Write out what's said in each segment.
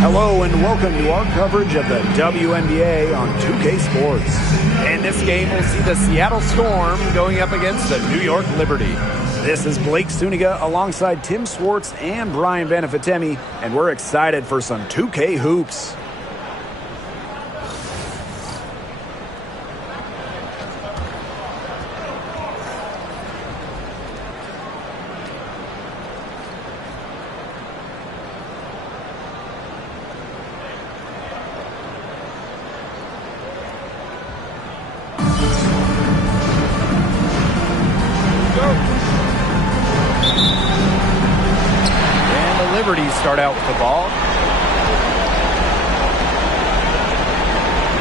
Hello and welcome to our coverage of the WNBA on 2K Sports. And this game will see the Seattle Storm going up against the New York Liberty. This is Blake Suniga alongside Tim Swartz and Brian Banafitemi, and we're excited for some 2K hoops. Start out with the ball.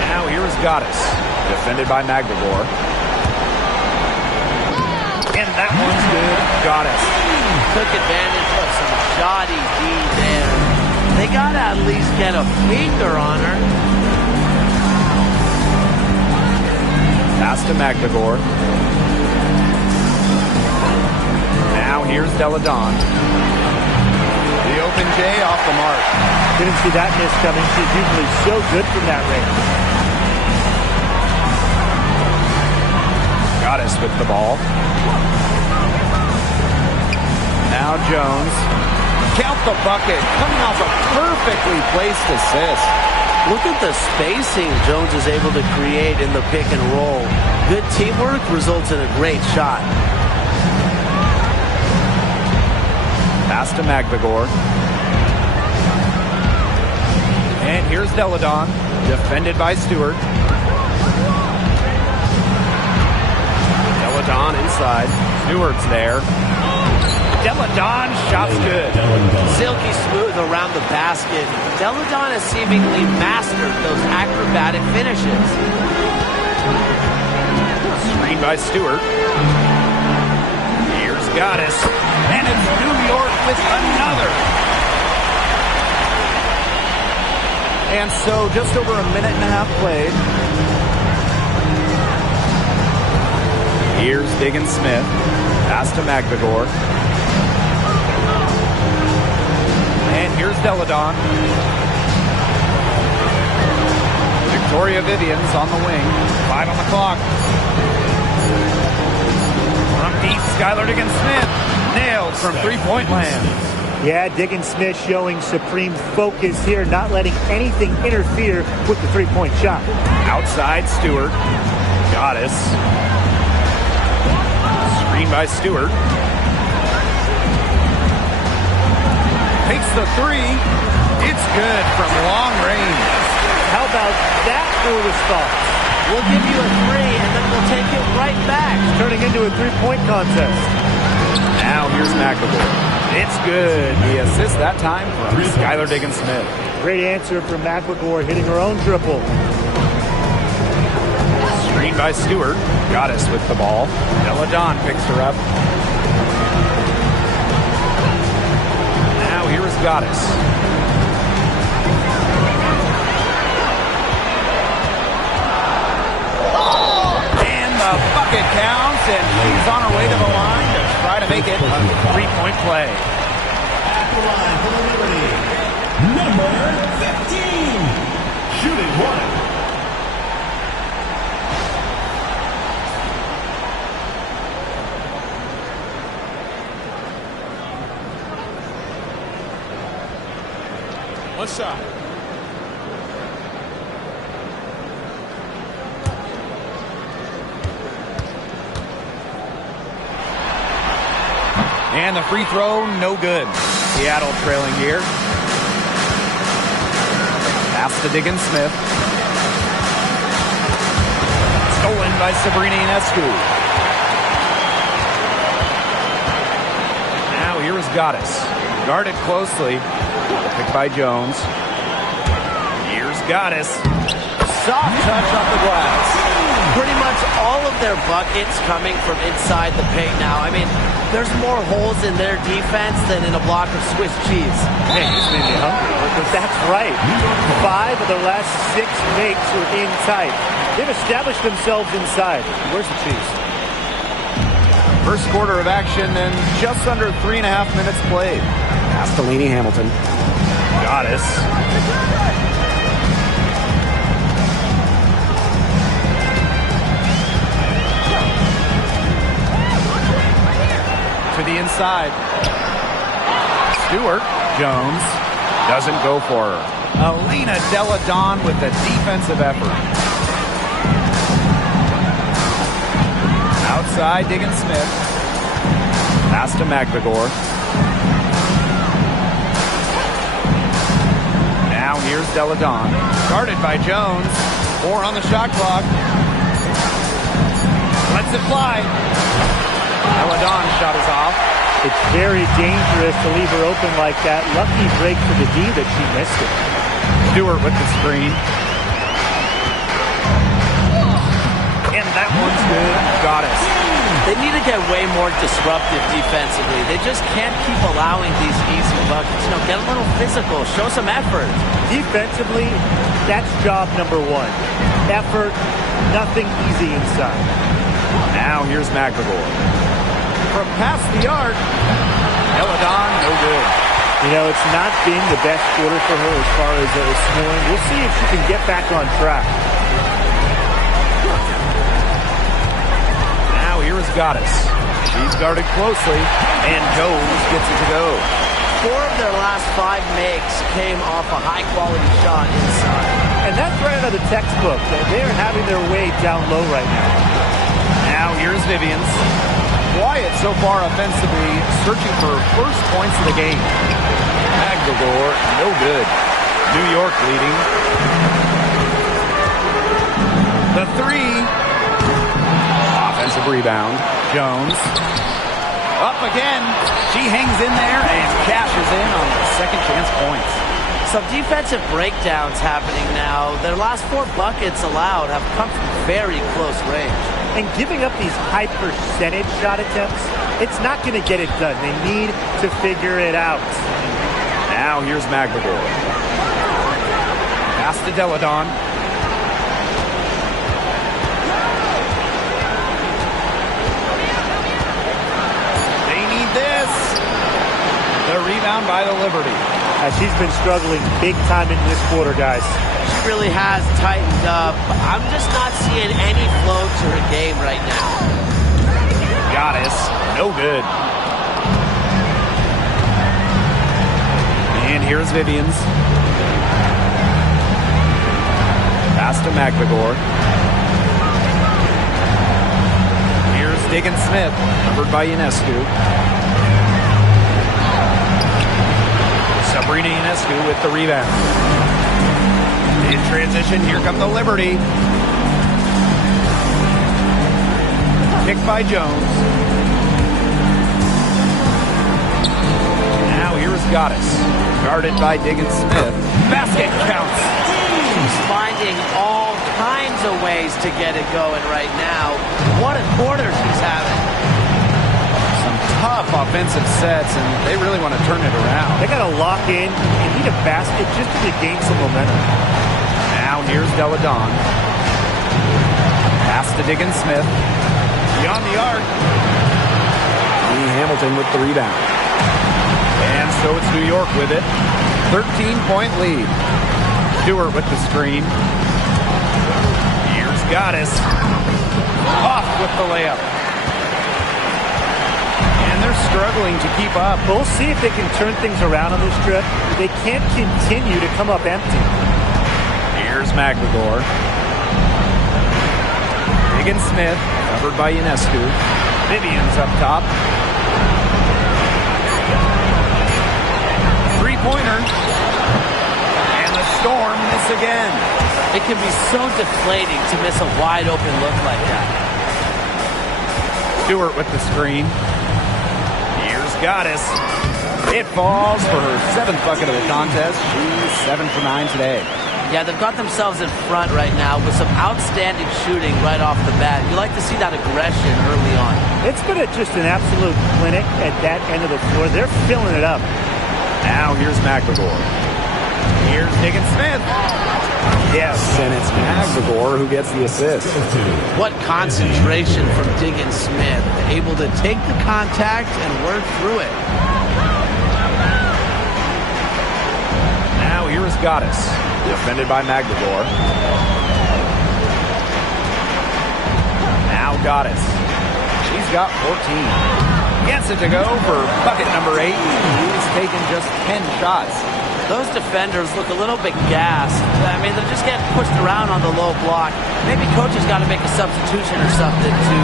Now here's Goddess, defended by Magdagor. And that one's good. Goddess took advantage of some shoddy D there. They gotta at least get a finger on her. Pass to Magdagor. Now here's Deladon. The open J off the mark. Didn't see that miss coming. She's usually so good from that range. Goddess with the ball. Now Jones. Count the bucket. Coming off a perfectly placed assist. Look at the spacing Jones is able to create in the pick and roll. Good teamwork results in a great shot. Pass to Magdagor. And here's Deladon, defended by Stewart. Deladon inside. Stewart's there. Deladon, shot's good. Silky smooth around the basket. Deladon has seemingly mastered those acrobatic finishes. Screen by Stewart. Here's Goddess. And it's New York with another. And so just over a minute and a half played. Here's Diggins Smith. Pass to Magdagor. And here's Deladon. Victoria Vivian's on the wing. 5 on the clock. From deep, Skylar Diggins Smith. Nailed from three-point land. Yeah, Diggins Smith showing supreme focus here, not letting anything interfere with the three-point shot. Outside Stewart. Goddess. Screen by Stewart. Takes the three. It's good from long range. How about that for a response? We'll give you a three, and then we'll take it right back. Turning into a three-point contest. Now here's McAvoy. It's good. The assist that time from Skylar Diggins Smith. Great answer from McAvoy, hitting her own triple. Screen by Stewart. Goddess with the ball. Deladon picks her up. Now here is Goddess. The bucket counts, and she's on her way to the line to try to make it a three-point play. At the line for the Liberty, number 15, shooting one. One shot. And the free throw, no good. Seattle trailing here. Pass to Diggins Smith. Stolen by Sabrina Ionescu. Now here is Goddess. Guarded closely. Picked by Jones. Here's Goddess. Soft touch off the glass. Pretty much all of their buckets coming from inside the paint now. I mean, there's more holes in their defense than in a block of Swiss cheese. Hey, you just made me hungry. But that's right. 5 of their last 6 makes were in tight. They've established themselves inside. Where's the cheese? First quarter of action and just under 3.5 minutes played. Pass to Lainey Hamilton. Goddess. To the inside. Stewart. Jones doesn't go for her. Alina Deladon with the defensive effort. Outside, Diggin Smith. Pass to McVigor. Now here's Deladon. Guarded by Jones. 4 on the shot clock. Lets it fly. Deladon's shot is off. It's very dangerous to leave her open like that. Lucky break for the D that she missed it. Stewart with the screen. And that one's good. Goddess. They need to get way more disruptive defensively. They just can't keep allowing these easy buckets. You know, get a little physical. Show some effort. Defensively, that's job number 1. Effort, nothing easy inside. Now here's McVigor. From past the arc. Deladon, no good. You know, it's not been the best quarter for her as far as scoring. We'll see if she can get back on track. Now here is Goddess. She's guarded closely, and Jones gets it to go. 4 of their last 5 makes came off a high-quality shot inside. And that's right out of the textbook. They're having their way down low right now. Now here's Vivians. Quiet so far offensively, searching for first points of the game. McVigor, no good. New York leading. The 3. Offensive rebound. Jones. Up again. She hangs in there and cashes in on the second chance points. Some defensive breakdowns happening now. Their last 4 buckets allowed have come from very close range. And giving up these high percentage shot attempts, it's not going to get it done. They need to figure it out. Now here's McVigor. Pass to Deladon. They need this. The rebound by the Liberty. She's been struggling big time in this quarter, guys. She really has tightened up. I'm just not seeing any flow to her game right now. Goddess, no good. And here's Vivians. Pass to McVigor. Here's Diggin Smith, covered by Ionescu. Sabrina Ionescu with the rebound. In transition, here come the Liberty. Picked by Jones. Now here's Goddess. Guarded by Diggin Smith. Basket counts. She's finding all kinds of ways to get it going right now. What a quarter she's having. Some tough offensive sets, and they really want to turn it around. They got to lock in and need a basket just to gain some momentum. Now here's Deladon. Pass to Diggin Smith. Beyond the arc. Lee Hamilton with the rebound. And so it's New York with it. 13-point lead. Stewart with the screen. Here's Goddess. Off with the layup. And they're struggling to keep up. We'll see if they can turn things around on this trip. They can't continue to come up empty. Here's McVigor. Diggin Smith, covered by Ionescu. Vivians up top. Three-pointer. And the Storm miss again. It can be so deflating to miss a wide-open look like that. Stewart with the screen. Here's Goddess. It falls for her 7th bucket of the contest. She's 7 for 9 today. Yeah, they've got themselves in front right now with some outstanding shooting right off the bat. You like to see that aggression early on. It's been just an absolute clinic at that end of the floor. They're filling it up. Now here's McVigor. Here's Diggin Smith. Yes, and it's McVigor who gets the assist. What concentration from Diggin Smith. Able to take the contact and work through it. Goddess, defended by Magdagor. Now Goddess. She's got 14. Gets it to go for bucket number 8. He's taken just 10 shots. Those defenders look a little bit gassed. I mean, they're just getting pushed around on the low block. Maybe coach has got to make a substitution or something to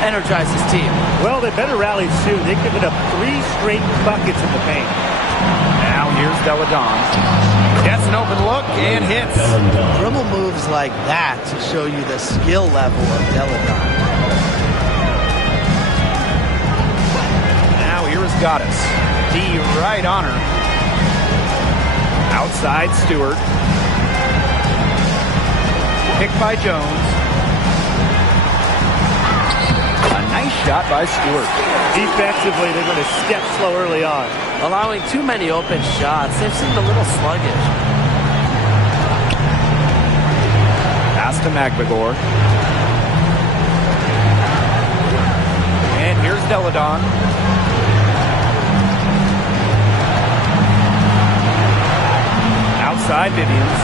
energize his team. Well, they better rally soon. They've given up 3 straight buckets in the paint. Now here's Deladon. Gets an open look and hits. Dribble moves like that to show you the skill level of Deladon. Now here's Goddess. D right on her. Outside Stewart. Picked by Jones. A nice shot by Stewart. Defensively, they're going to step slow early on. Allowing too many open shots. They've seemed a little sluggish. Pass to Magdagor. And here's Deladon. Outside Vivians.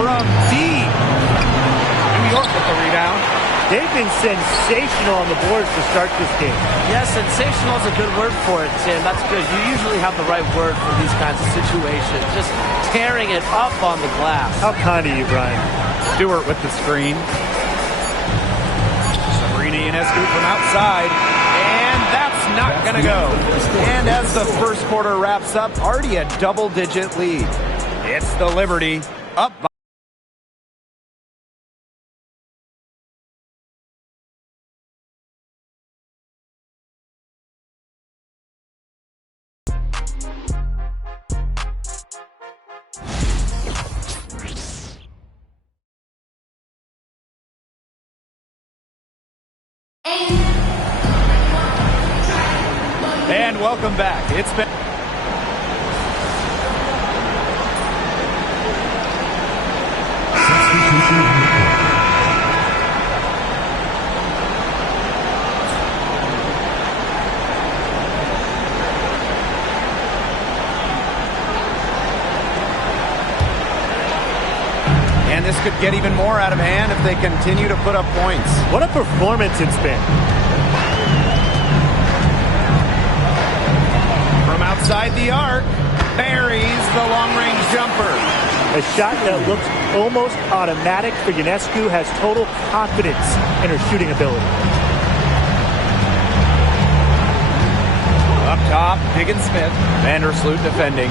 From deep. New York with the rebound. They've been sensational on the boards to start this game. Yes, sensational is a good word for it, Tim. That's good. You usually have the right word for these kinds of situations. Just tearing it up on the glass. How kind of you, Brian. Stewart with the screen. Sabrina Ionescu from outside. And that's not going to go. And as the first quarter wraps up, already a double-digit lead. It's the Liberty up by And welcome back. It's been and this could get even more out of hand if they continue to put up points. What a performance it's been. Outside the arc, buries the long-range jumper. A shot that looks almost automatic for Ionescu, has total confidence in her shooting ability. Up top, Diggins Smith. Vandersloot defending.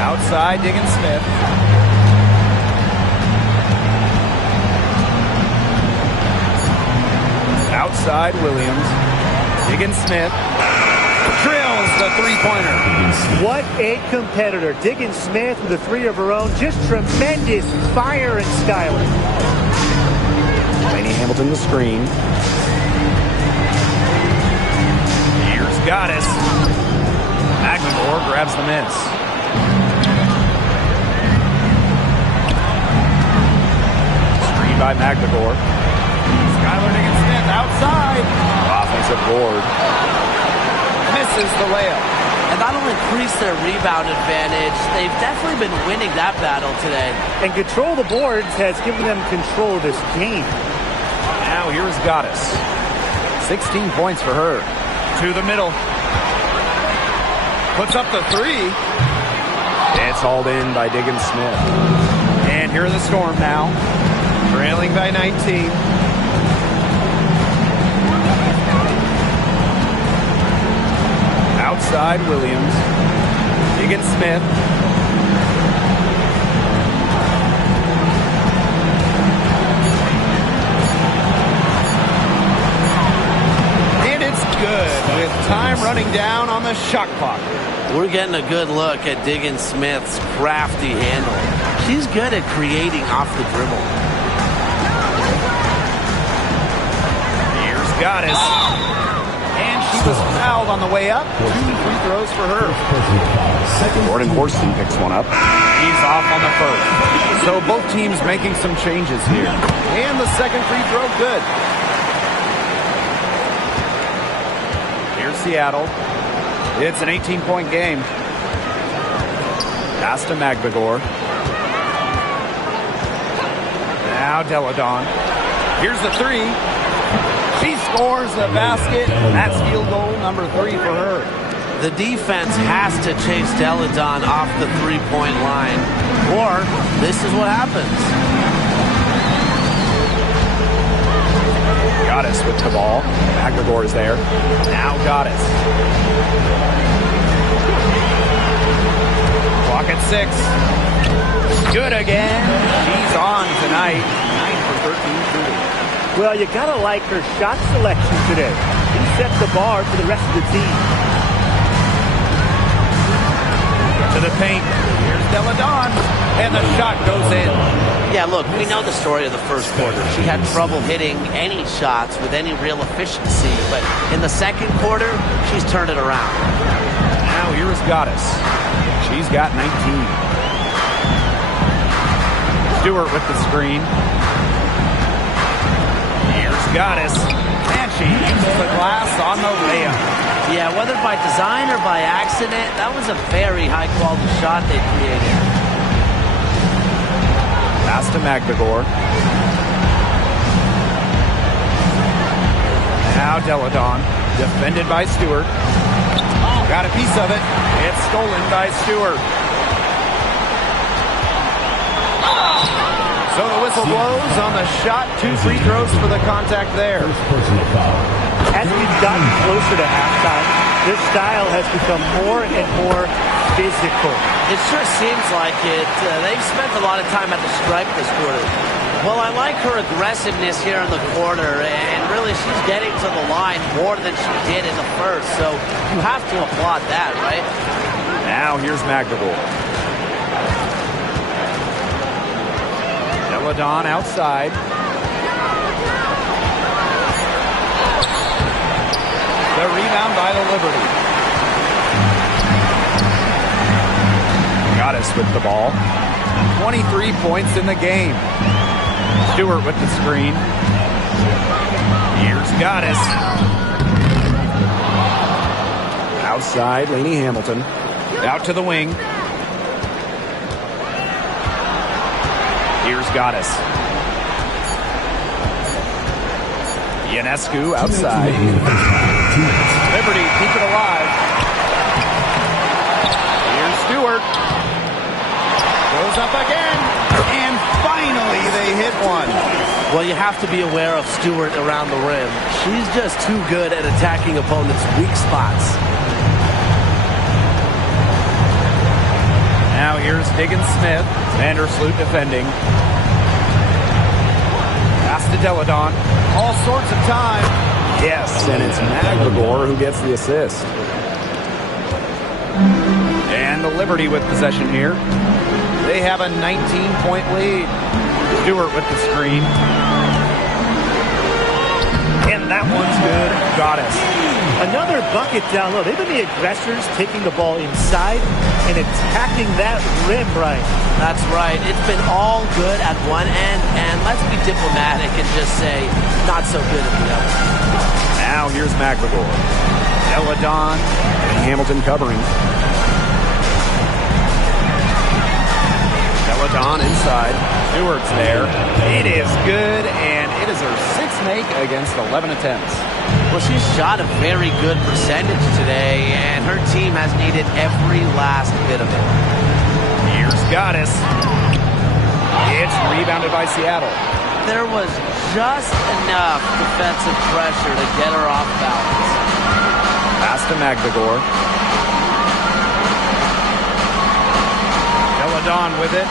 Outside, Diggins Smith. Outside, Williams. Diggins Smith drills the three-pointer. What a competitor. Diggins Smith with a 3 of her own. Just tremendous fire and styling. Lainey Hamilton the screen. Here's Goddess. Magdagor grabs the miss. Screen by Magdagor. Skylar Diggins Smith outside. Offensive board. Misses the layup. And that'll increase their rebound advantage. They've definitely been winning that battle today. And control of the boards has given them control of this game. Now here's Goddess. 16 points for her. To the middle. Puts up the 3. It's hauled in by Diggins Smith. And here are the Storm now. Trailing by 19. Outside Williams. Diggins Smith. And it's good with time running down on the shot clock. We're getting a good look at Diggins Smith's crafty handle. She's good at creating off the dribble. Here's Goddess. She was fouled on the way up. 2 free throws for her. Gordon Horston picks one up. He's off on the first. So both teams making some changes here. And the second free throw good. Here's Seattle. It's an 18-point game. Pass to Magbagor. Now Deladon. Here's the three. She scores the basket. That's field goal number 3 for her. The defense has to chase Deladon off the three-point line, or this is what happens. Goddess with the ball. Magbagor is there. Now Goddess. Clock at 6. Good again. She's on tonight. 9 for 13 shooting. Well, you gotta like her shot selection today. He sets the bar for the rest of the team. To the paint. Here's Deladon. And the shot goes in. Yeah, look, we know the story of the first quarter. She had trouble hitting any shots with any real efficiency, but in the second quarter, she's turned it around. Now here's Goddess. She's got 19. Stewart with the screen. Here's Goddess. And she uses the glass on the layup. Yeah, whether by design or by accident, that was a very high-quality shot they created. Pass to Magbagor. Now Deladon, defended by Stewart. Got a piece of it. It's stolen by Stewart. So the whistle blows on the shot. 2 free throws for the contact there. As we've gotten closer to halftime, this style has become more and more physical. It sure seems like it. They've spent a lot of time at the stripe this quarter. Well, I like her aggressiveness here in the quarter, and really she's getting to the line more than she did in the first, so you have to applaud that, right? Now here's Magbagor. Deladon outside. The rebound by the Liberty. Goddess with the ball. 23 points in the game. Stewart with the screen. Here's Goddess. Outside, Lainey Hamilton. Out to the wing. Here's Goddess. Ionescu outside. Liberty keep it alive. Here's Stewart. Goes up again. And finally they hit one. Well, you have to be aware of Stewart around the rim. She's just too good at attacking opponents' weak spots. Now here's Diggins Smith. Vandersloot defending. Pass to Deladon. All sorts of time. Yes, and it's Magbagor who gets the assist. And the Liberty with possession here. They have a 19-point lead. Stewart with the screen. And that one's good. Goddess. Another bucket down low. They've been the aggressors taking the ball inside and attacking that rim, right? That's right. It's been all good at one end, and let's be diplomatic and just say not so good at the other. Now here's Magbagor. Deladon and Hamilton covering. Deladon inside. Stewart's there. It is good, and it is her 6th make against 11 attempts. Well, she's shot a very good percentage today, and her team has needed every last bit of it. Here's Goddess. It's rebounded by Seattle. There was just enough defensive pressure to get her off balance. Pass to Magbagor. Deladon with it.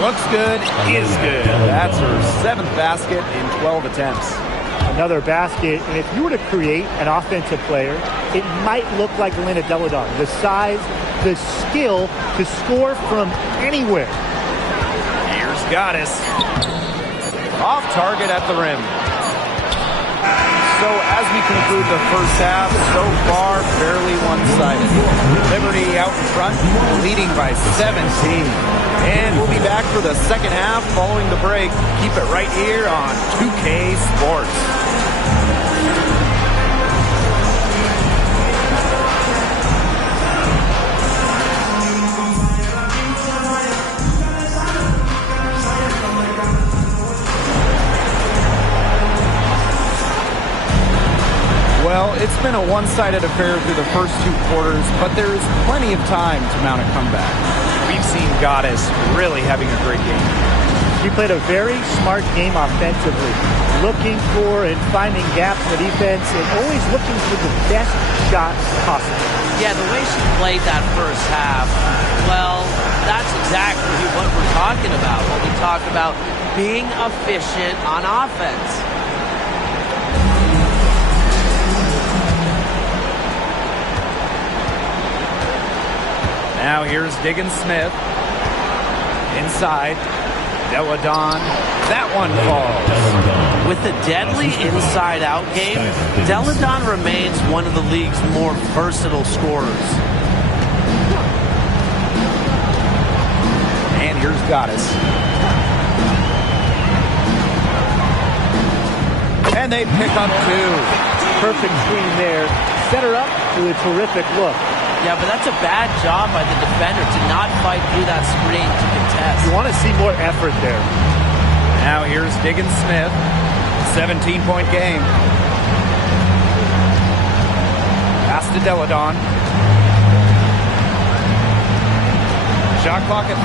Looks good, is good. That's her 7th basket in 12 attempts. Another basket, and if you were to create an offensive player, it might look like Elena Deladon. The size, the skill to score from anywhere. Here's Goddess. Off target at the rim. So as we conclude the first half, so far fairly one-sided. Liberty out in front, leading by 17. And we'll be back for the second half following the break. Keep it right here on 2K Sports. Well, it's been a one-sided affair through the first two quarters, but there is plenty of time to mount a comeback. We've seen Goddess really having a great game. She played a very smart game offensively, looking for and finding gaps in the defense and always looking for the best shots possible. Yeah, the way she played that first half, well, that's exactly what we're talking about when we talk about being efficient on offense. Now here's Diggins Smith. Inside. Deladon. That one falls. With a deadly inside-out game, Deladon remains one of the league's more versatile scorers. And here's Goddess. And they pick up two. Perfect screen there. Set her up with a terrific look. Yeah, but that's a bad job by the defender to not fight through that screen to contest. You want to see more effort there. Now here's Diggins Smith. 17-point game. Pass to Deladon. Shot clock at 5.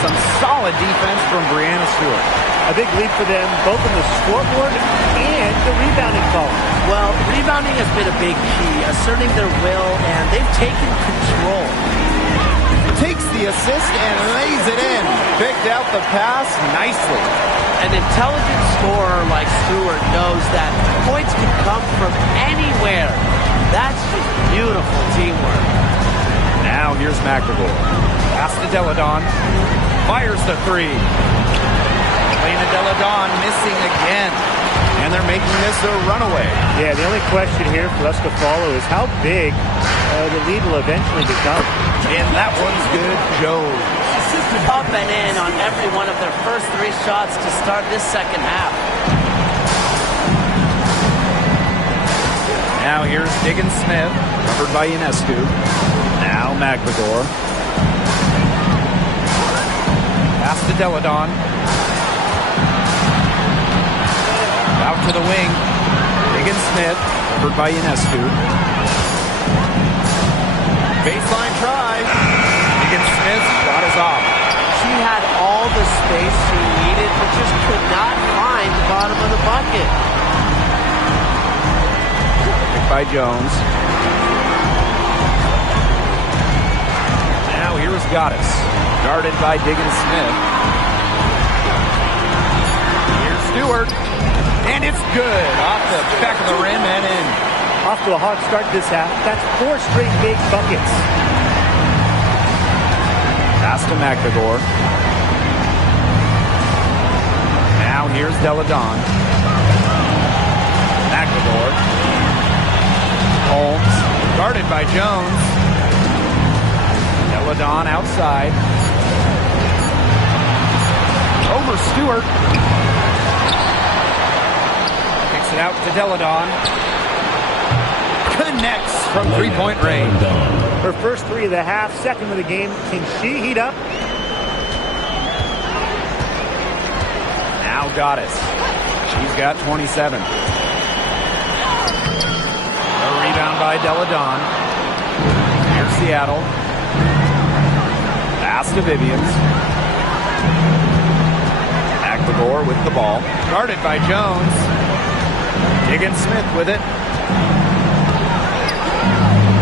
Some solid defense from Brianna Stewart. A big lead for them, both in the scoreboard and the rebounding column. Well, rebounding has been a big key, asserting their will, and they've taken control. Takes the assist and lays it in. Picked out the pass nicely. An intelligent scorer like Stewart knows that points can come from anywhere. That's just beautiful teamwork. Now here's McAvoy. Pass to Deladon. Fires the three. Elena Deladon missing again. And they're making this a runaway. Yeah, the only question here for us to follow is how big the lead will eventually become. And that one's good. Jones. Up and in on every one of their first 3 shots to start this second half. Now here's Diggins Smith, covered by Ionescu. Now McAvoy. Pass to Deladon. Out to the wing. Diggins Smith, covered by Ionescu. Baseline try. Diggins Smith's shot is off. She had all the space she needed, but just could not find the bottom of the bucket. Picked by Jones. Now here's Goddess, guarded by Diggins Smith. Here's Stewart. And it's good. Off the back of the rim and in. Off to a hot start this half. That's 4 straight big buckets. Pass to McAvoy. Now here's Deladon. McAvoy. Holmes. Guarded by Jones. Deladon outside. Over Stewart. It out to Deladon. Connects from three-point range. Her first 3 of the half, second of the game. Can she heat up? Now Goddess. She's got 27. A rebound by Deladon. Here's Seattle. Pass to Vivians. McAvoy with the ball. Guarded by Jones. Diggins Smith with it.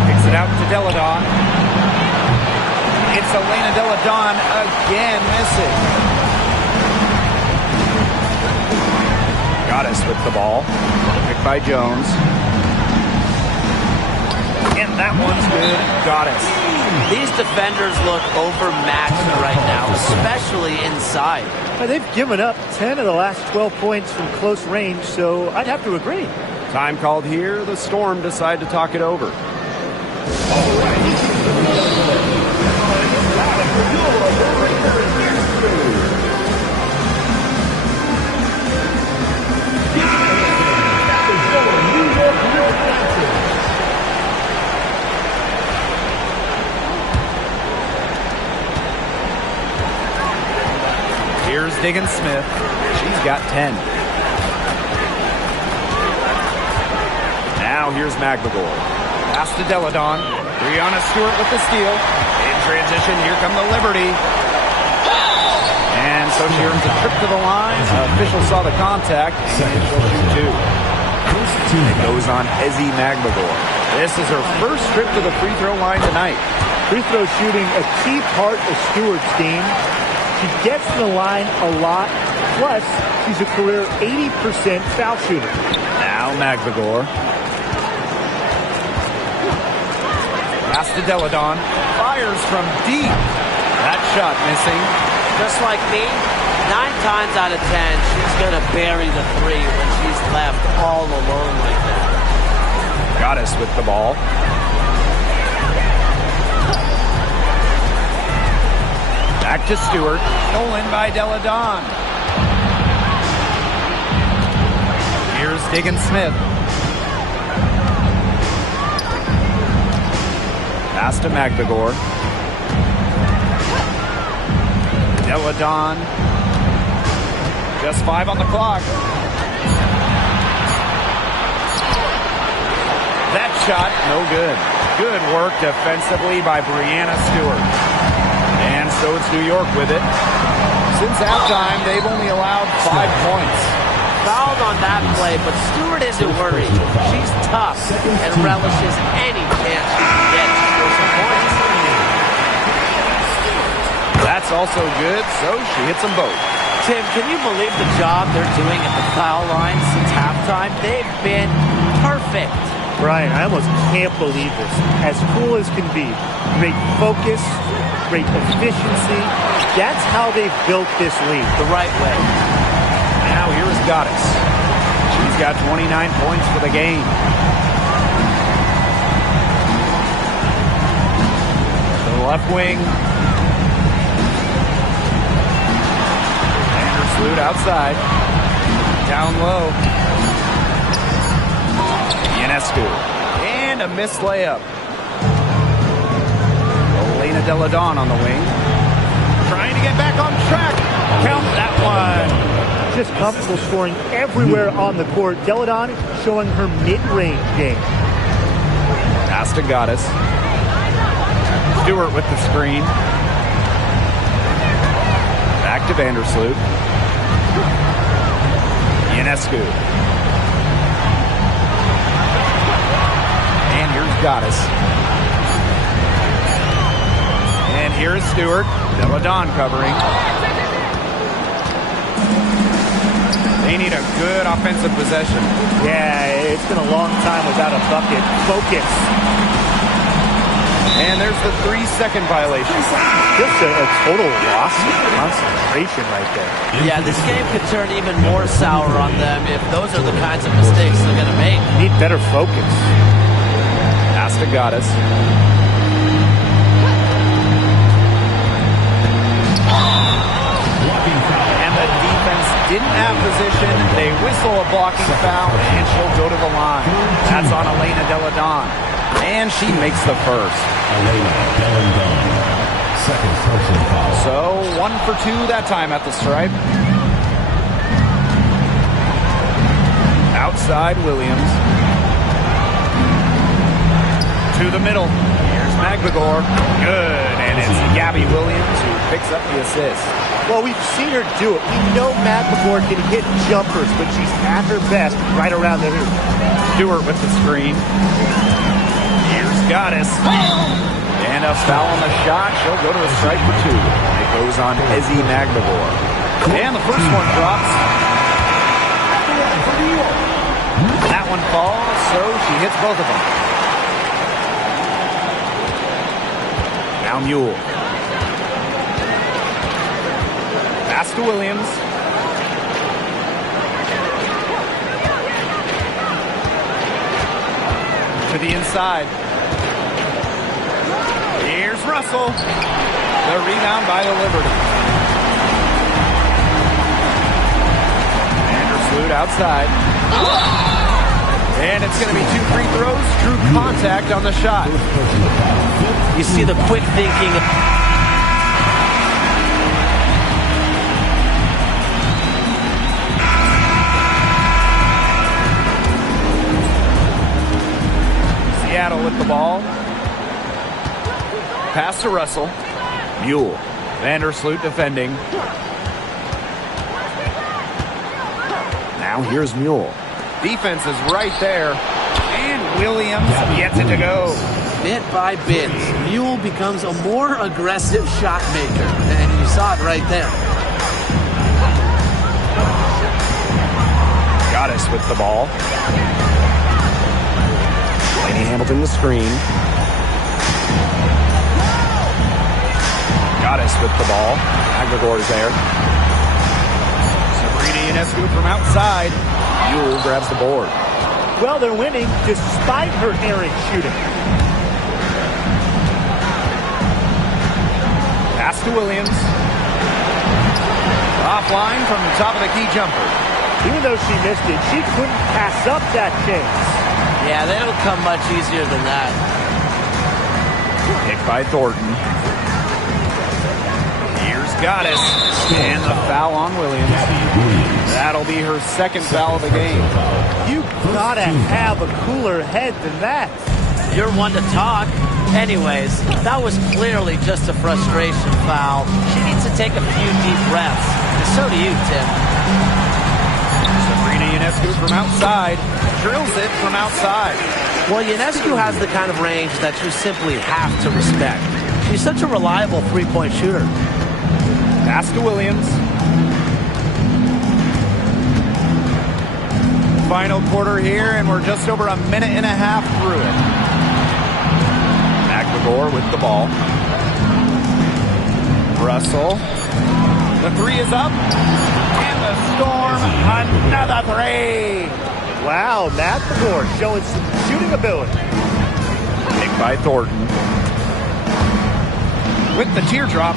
Kicks it out to Deladon. It's Elena Deladon again missing. Goddess with the ball. Picked by Jones. And that one's good. Goddess. These defenders look overmatched right now, especially inside. They've given up 10 of the last 12 points from close range, so I'd have to agree. Time called here. The Storm decide to talk it over. Here's Diggins Smith. She's got 10. Now here's McBagor. Pass to Deladon. Breonna Stewart with the steal. In transition, here come the Liberty. And so she earns a trip to the line. Officials saw the contact, and she'll shoot two. It goes on Ezzy McBagor. This is her first trip to the free throw line tonight. Free throw shooting, a key part of Stewart's game. She gets to the line a lot. Plus, she's a career 80% foul shooter. Now McBagor. Pass to Deladon. Fires from deep. That shot missing. Just like me, 9 times out of 10, she's going to bury the three when she's left all alone like that. Goddess with the ball. Back to Stewart. Stolen by Deladon. Here's Diggins Smith. Pass to McBagor. Deladon. Just 5 on the clock. That shot, no good. Good work defensively by Breonna Stewart. And so it's New York with it. Since halftime, they've only allowed 5 points. Fouled on that play, but Stewart isn't worried. She's tough and relishes any chance she can get to score some points. That's also good, so she hits them both. Tim, can you believe the job they're doing at the foul line since halftime? They've been perfect. Brian, I almost can't believe this. As cool as can be. Great focus, great efficiency. That's how they've built this league. The right way. Now here's Goddess. She's got 29 points for the game. To the left wing. Vandersloot outside. Down low. Ionescu. And a missed layup. Elena Deladon on the wing. Trying to get back on track. Count that one. Just comfortable scoring everywhere on the court. Deladon showing her mid-range game. Pass to Goddess. Stewart with the screen. Back to Vandersloot. Ionescu. And here's Goddess. And here's Stewart. Deladon covering. They need a good offensive possession. Yeah, it's been a long time without a bucket. Focus. And there's the 3-second violation. Just a total loss of concentration right there. Yeah, this game could turn even more sour on them if those are the kinds of mistakes they're going to make. Need better focus. Pass to Goddess. And the defense didn't have position. They whistle a blocking foul, and she'll go to the line. That's on Elena Deladon. And she makes the first. Elena Deladon. Second personal foul. So 1 for 2 that time at the stripe. Outside Williams. To the middle. Here's McBagor. Good. And it's Gabby Williams who picks up the assist. Well, we've seen her do it. We know McBagor can hit jumpers, but she's at her best right around the hoop. Stewart with the screen. Here's Goddess. And a foul on the shot. She'll go to the strike for 2. It goes on Ezzy McBagor. And the first one drops. That one falls, so she hits both of them. Now Mule. Pass to Williams. To the inside. Here's Russell. The rebound by the Liberty. Vandersloot outside. And it's going to be 2 free throws. True contact on the shot. You see the quick thinking. Seattle with the ball. Pass to Russell. Mule. Vandersloot defending. Now here's Mule. Defense is right there. And Williams gets it to go. Bit by bit, Mule becomes a more aggressive shot maker. And you saw it right there. Goddess with the ball. Laney Hamilton the screen. Goddess with the ball. Aguilar is there. Sabrina Ionescu from outside. Mule grabs the board. Well, they're winning despite her errant shooting. Pass to Williams. Offline from the top of the key jumper. Even though she missed it, she couldn't pass up that chance. Yeah, they don't come much easier than that. Picked by Thornton. Here's Goddess. And the foul on Williams. That'll be her second foul of the game. You gotta have a cooler head than that. You're one to talk. Anyways, that was clearly just a frustration foul. She needs to take a few deep breaths. And so do you, Tim. Sabrina Ionescu from outside. Drills it from outside. Well, Ionescu has the kind of range that you simply have to respect. She's such a reliable three-point shooter. Pass to Williams. Final quarter here, and we're just over a minute and a half through it. Aguilar with the ball. Russell. The three is up. And the Storm, another three. Wow, Aguilar showing some shooting ability. Picked by Thornton. With the teardrop.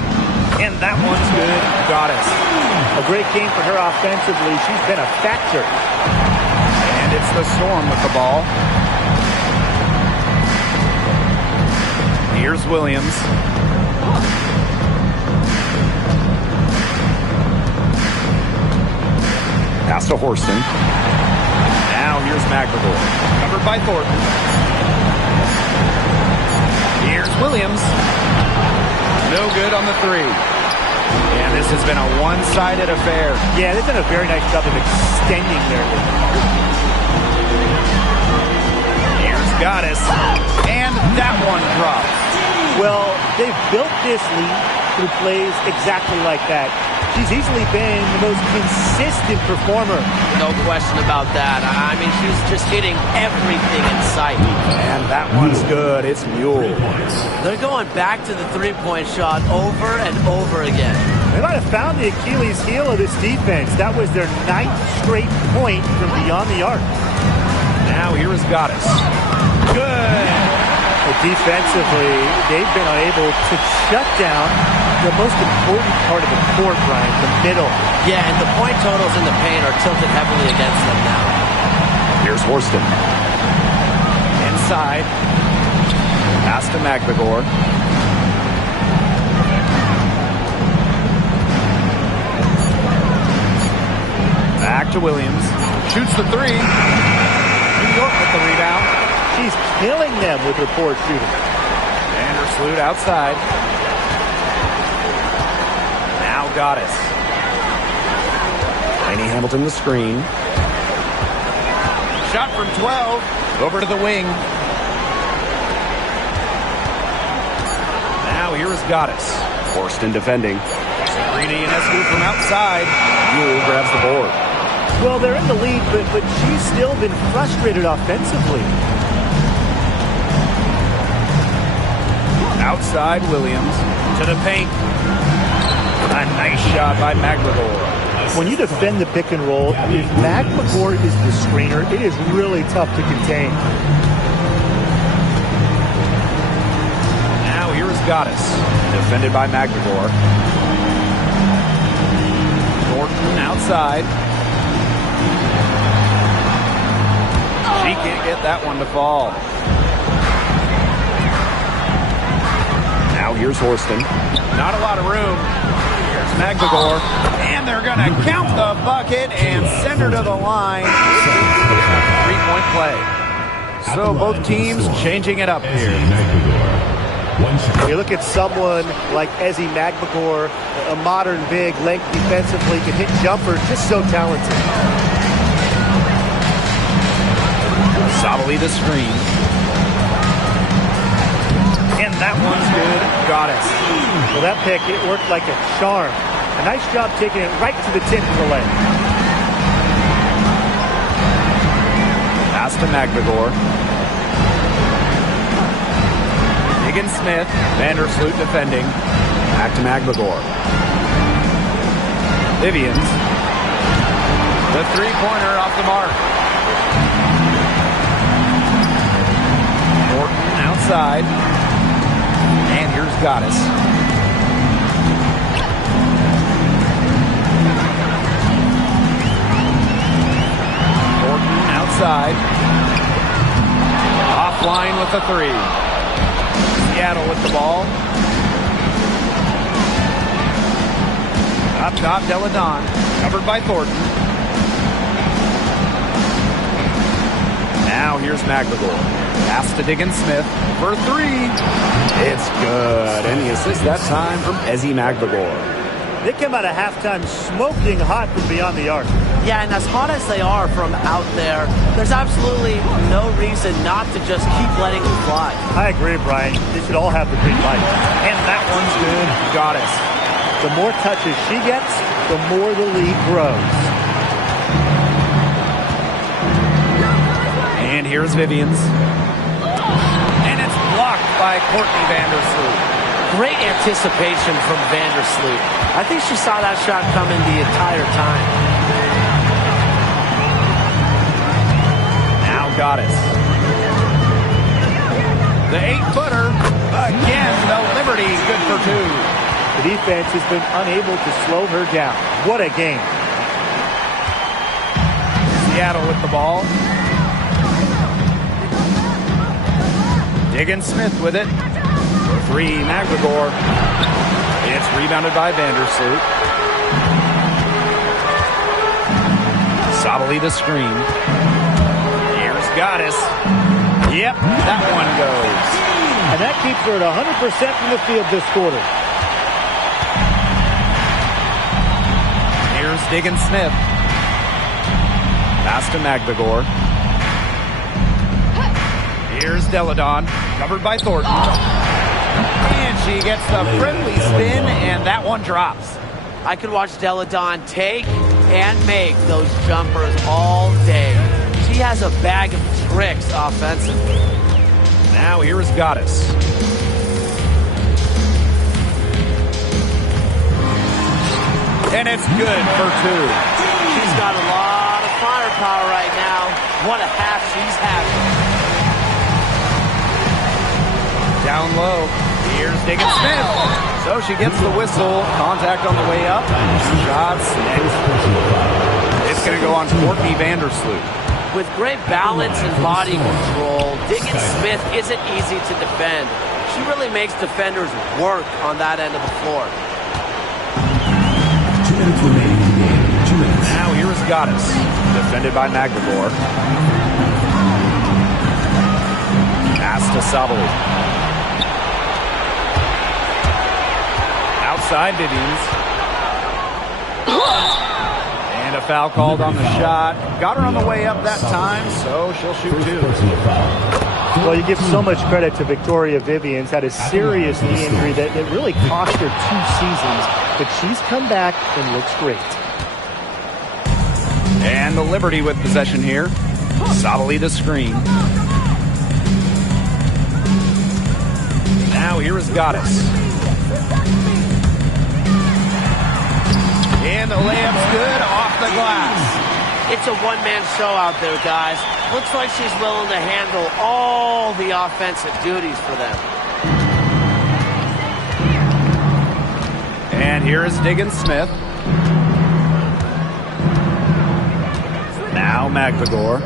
And that one's good. Goddess. A great game for her offensively. She's been a factor. And it's the Storm with the ball. Here's Williams. Pass to Horston. Now here's Maglador. Covered by Thornton. Here's Williams. No good on the three. And this has been a one-sided affair. Yeah, they've done a very nice job of extending their lead. Here's Goddess. And that one drops. Well, they've built this lead through plays exactly like that. She's easily been the most consistent performer. No question about that. I mean, she's just hitting everything in sight. And that one's good. It's Mule. They're going back to the three-point shot over and over again. They might have found the Achilles heel of this defense. That was their 9th straight point from beyond the arc. Now here is Goddess. Good. Defensively, they've been unable to shut down the most important part of the court, Brian, the middle. Yeah, and the point totals in the paint are tilted heavily against them now. Here's Horston. Inside. Pass to Maglador. Back to Williams. Shoots the three. New York with the rebound. She's killing them with her poor shooting. Vandersloot outside. Now Goddess. Laney Hamilton the screen. Shot from 12. Over to the wing. Now here is Goddess. Horston defending. Sabrina Ionescu from outside. Mule grabs the board. Well, they're in the lead, but she's still been frustrated offensively. Outside Williams to the paint. A nice shot by Maglador. When you defend the pick and roll, if Maglador is the screener, it is really tough to contain. Now here is Goddess, defended by Maglador. Thornton outside. She can't get that one to fall. Now here's Horston. Not a lot of room. Here's Maglador. And they're going to count the bucket and send her to the line. Three-point play. So both teams changing it up here. You look at someone like Ezzy Magbagor, a modern big, length defensively, can hit jumpers, just so talented. Solidly the screen. And that one's good. Goddess. Well, that pick, it worked like a charm. A nice job taking it right to the tip of the leg. Pass to Magbagor. Smith, Vandersloot defending. Back to Magbagor. Vivians. The three-pointer off the mark. Morton outside. And here's Goddess. Morton outside. Offline with the three. Seattle with the ball. Up top, Deladon. Covered by Thornton. Now here's Magbagor. Pass to Smith for three. It's good. And he assists that time from Ezzy Magbagor. They come out of halftime smoking hot from beyond the arc. Yeah, and as hot as they are from out there, there's absolutely no reason not to just keep letting them fly. I agree, Brian. They should all have the green light. And that one's good. Goddess. The more touches she gets, the more the lead grows. And here's Vivians. And it's blocked by Courtney Vandersloot. Great anticipation from Vandersloot. I think she saw that shot coming the entire time. Now Goddess. The 8-footer. Again, the Liberty good for two. The defense has been unable to slow her down. What a game. Seattle with the ball. Smith with it. Three, Magbagor. It's rebounded by Vandersloot. Solidly the screen. Here's Goddess. Yep, that one goes. And that keeps her at 100% from the field this quarter. Here's Smith. Pass to Magbagor. Here's Deladon, covered by Thornton. And she gets the friendly spin, and that one drops. I could watch Deladon take and make those jumpers all day. She has a bag of tricks offensively. Now here is Goddess. And it's good for two. She's got a lot of firepower right now. What a half she's having. Down low. Here's Smith. So she gets the whistle. Contact on the way up. Shots next. It's going to go on Courtney Vandersloot. With great balance and body control, Smith isn't easy to defend. She really makes defenders work on that end of the floor. 2 minutes remaining in the game. 2 minutes. Now here is Goddess. Defended by Magbagor. Pass to Sabali. Outside Vivians. And a foul called on the shot. Got her on the way up that time, so she'll shoot two. Well, you give so much credit to Victoria Vivians. Had a serious knee injury that really cost her 2 seasons, but she's come back and looks great. And the Liberty with possession here. Solidly the screen. Now here is Goddess. And the layup's good off the glass. It's a one-man show out there, guys. Looks like she's willing to handle all the offensive duties for them. And here is Smith. Now Magbagor.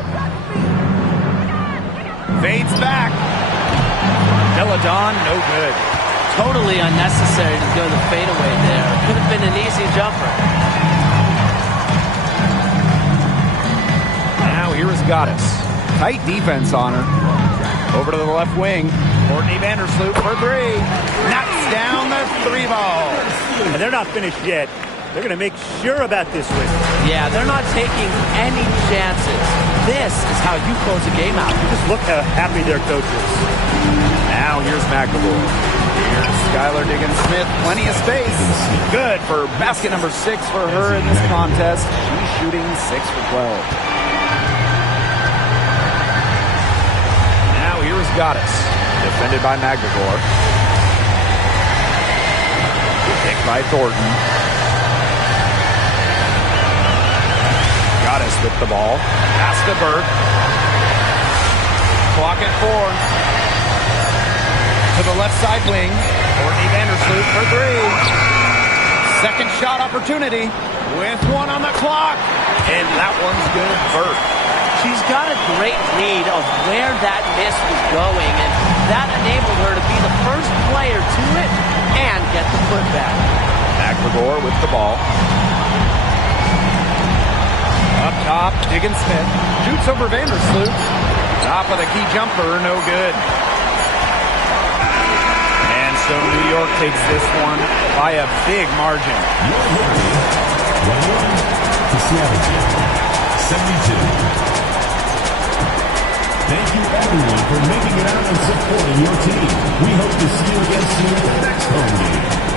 Fades back. Deladon, no good. Totally unnecessary to go the fadeaway there. Could have been an easy jumper. Now here is Goddess. Tight defense on her. Over to the left wing. Courtney Vandersloot for three. Knocks down the three ball. And they're not finished yet. They're going to make sure about this win. Yeah, they're not taking any chances. This is how you close a game out. Just look how happy their coach is. Now here's McAvoy. Here's Skylar Diggins-Smith. Plenty of space. Good for basket number 6 for her in this contest. She's shooting 6 for 12. Now here's Goddess. Defended by McAvoy. Picked by Thornton. Goddess with the ball. Pass to Burke. Clock at 4. To the left side wing. Courtney Vandersloot for three. Second shot opportunity with 1 on the clock. And that one's good. Burke. She's got a great read of where that miss was going, and that enabled her to be the first player to it and get the putback. McAvoy with the ball. Up top, Diggins-Smith shoots over Vandersloot. Top of the key jumper, no good. And so New York takes this one by a big margin. 1-1 to Seattle. 72. Thank you everyone for making it out and supporting your team. We hope to see you again soon at the next home game.